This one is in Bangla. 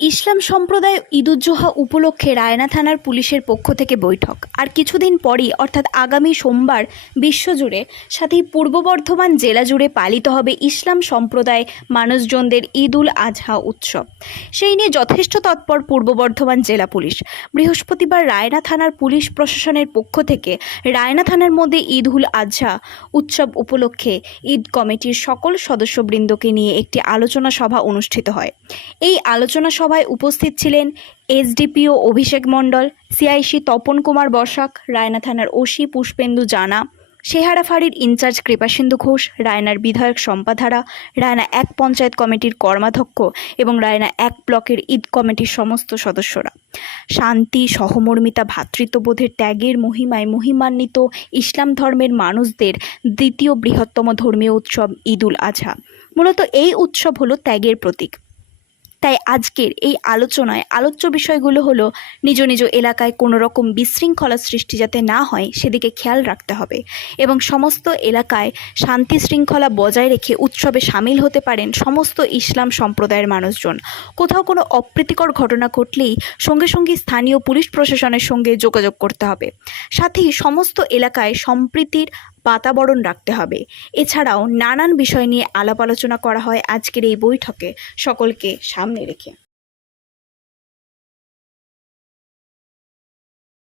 ইসলাম সম্প্রদায় ঈদুজ্জোহা উপলক্ষে রায়না থানার পুলিশের পক্ষ থেকে বৈঠক। আর কিছুদিন পরই অর্থাৎ আগামী সোমবার বিশ্বজুড়ে সাথে পূর্ব বর্ধমান জেলা জুড়ে পালিত হবে ইসলাম সম্প্রদায় মানুষজনদের ঈদ উল আজহা উৎসব। সেই নিয়ে যথেষ্ট তৎপর পূর্ব বর্ধমান জেলা পুলিশ। বৃহস্পতিবার রায়না থানার পুলিশ প্রশাসনের পক্ষ থেকে রায়না থানার মধ্যে ঈদ উল আজহা উৎসব উপলক্ষে ঈদ কমিটির সকল সদস্যবৃন্দকে নিয়ে একটি আলোচনা সভা অনুষ্ঠিত হয়। এই আলোচনা সভায় উপস্থিত ছিলেন এসডিপিও অভিষেক মণ্ডল, সিআইসি তপন কুমার বসাক, রায়না থানার ওসি পুষ্পেন্দু জানা, সেহারা ফাঁড়ির ইনচার্জ কৃপাসিন্ধু ঘোষ, রায়নার বিধায়ক শম্পাধারা, রায়না ১ পঞ্চায়েত কমিটির কর্মাধ্যক্ষ এবং রায়না ১ ব্লকের ঈদ কমিটির সমস্ত সদস্যরা। শান্তি, সহমর্মিতা, ভ্রাতৃত্ববোধের ত্যাগের মহিমায় মহিমান্বিত ইসলাম ধর্মের মানুষদের দ্বিতীয় বৃহত্তম ধর্মীয় উৎসব ঈদ উল আজহা। মূলত এই উৎসব হলো ত্যাগের প্রতীক। তাই আজকের এই আলোচনায় আলোচ্য বিষয়গুলো হলো নিজ নিজ এলাকায় কোনো রকম বিশৃঙ্খলা সৃষ্টি যাতে না হয় সেদিকে খেয়াল রাখতে হবে এবং সমস্ত এলাকায় শান্তি শৃঙ্খলা বজায় রেখে উৎসবে সামিল হতে পারেন সমস্ত ইসলাম সম্প্রদায়ের মানুষজন। কোথাও কোনো অপ্রীতিকর ঘটনা ঘটলেই সঙ্গে সঙ্গে স্থানীয় পুলিশ প্রশাসনের সঙ্গে যোগাযোগ করতে হবে। সাথেই সমস্ত এলাকায় সম্প্রীতির বাতাবরণ রাখতে হবে। এছাড়াও নানান বিষয় নিয়ে আলাপ আলোচনা করা হয় আজকের এই বৈঠকে সকলকে সামনে রেখে।